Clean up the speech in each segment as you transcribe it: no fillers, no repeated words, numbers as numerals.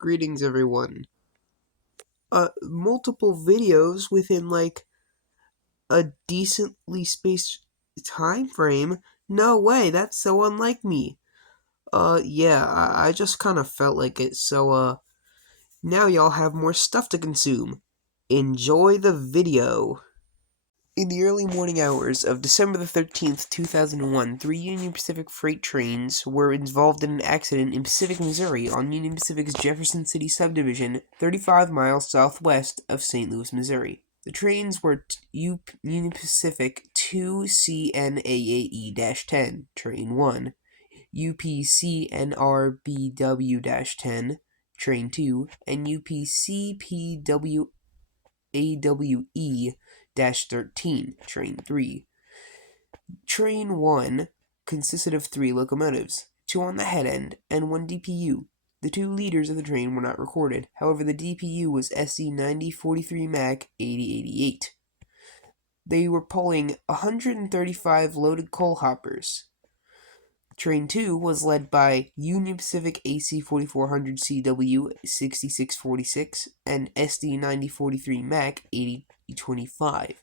Greetings, everyone. Multiple videos within, a decently spaced time frame? No way, that's so unlike me. Yeah, I just kind of felt like it, so, now y'all have more stuff to consume. Enjoy the video. In the early morning hours of December the 13th, 2001, three Union Pacific freight trains were involved in an accident in Pacific, Missouri on Union Pacific's Jefferson City subdivision, 35 miles southwest of St. Louis, Missouri. The trains were Union Pacific 2CNAAE-10, Train 1, UPCNRBW-10, Train 2, and UPCPWAWE-13, Train 3. Train 1 consisted of 3 locomotives, 2 on the head end and 1 DPU. The 2 leaders of the train were not recorded. However, the DPU was SD9043 Mac 8088. They were pulling 135 loaded coal hoppers. Train 2 was led by Union Pacific AC 4400 CW 6646 and SD9043 Mac 8025.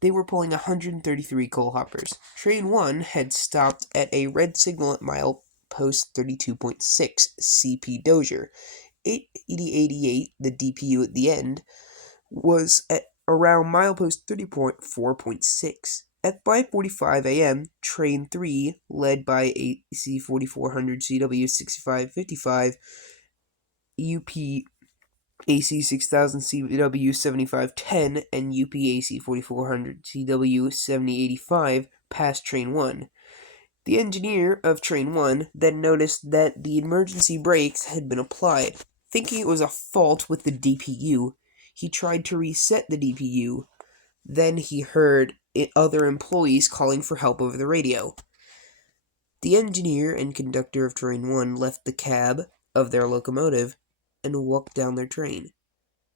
They were pulling 133 coal hoppers. Train 1 had stopped at a red signal at milepost 32.6 CP Dozier. 8088, the DPU at the end, was at around milepost 30.4.6. At 5:45 a.m., Train 3, led by AC 4400 CW 6555, UP AC 6000 CW 7510, and UPAC 4400 CW 7085 passed Train 1. The engineer of Train 1 then noticed that the emergency brakes had been applied. Thinking it was a fault with the DPU, he tried to reset the DPU. Then he heard other employees calling for help over the radio. The engineer and conductor of Train 1 left the cab of their locomotive and walked down their train,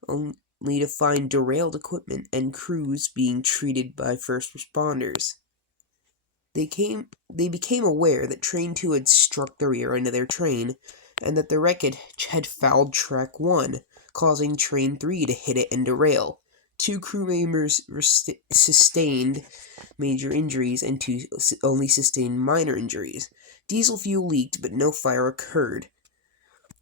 only to find derailed equipment and crews being treated by first responders. They became aware that Train 2 had struck the rear end of their train, and that the wreckage had fouled Track 1, causing Train 3 to hit it and derail. 2 crew members sustained major injuries, and 2 only sustained minor injuries. Diesel fuel leaked, but no fire occurred.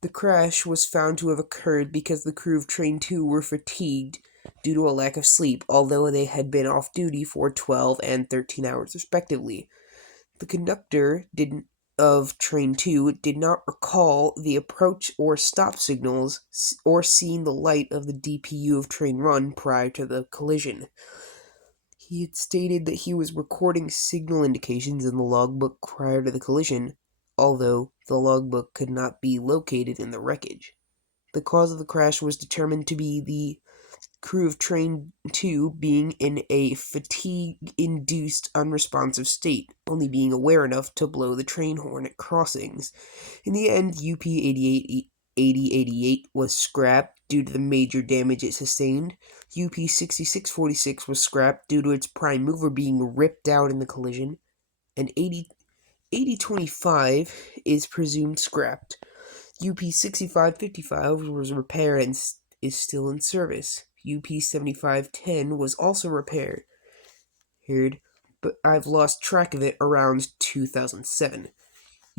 The crash was found to have occurred because the crew of Train 2 were fatigued due to a lack of sleep, although they had been off duty for 12 and 13 hours respectively. The conductor of Train 2 did not recall the approach or stop signals or seeing the light of the DPU of Train 1 prior to the collision. He had stated that he was recording signal indications in the logbook prior to the collision, although the logbook could not be located in the wreckage. The cause of the crash was determined to be the crew of Train 2 being in a fatigue-induced unresponsive state, only being aware enough to blow the train horn at crossings. In the end, UP 8088 was scrapped due to the major damage it sustained. UP 6646 was scrapped due to its prime mover being ripped out in the collision, and 8025 is presumed scrapped. UP 6555 was repaired and is still in service. UP 7510 was also repaired, but I've lost track of it around 2007.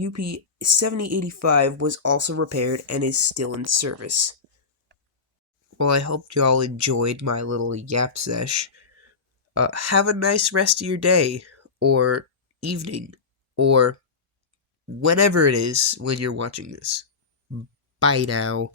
UP 7085 was also repaired and is still in service. Well, I hope y'all enjoyed my little yap sesh. Have a nice rest of your day, or evening, or whenever it is when you're watching this. Bye now.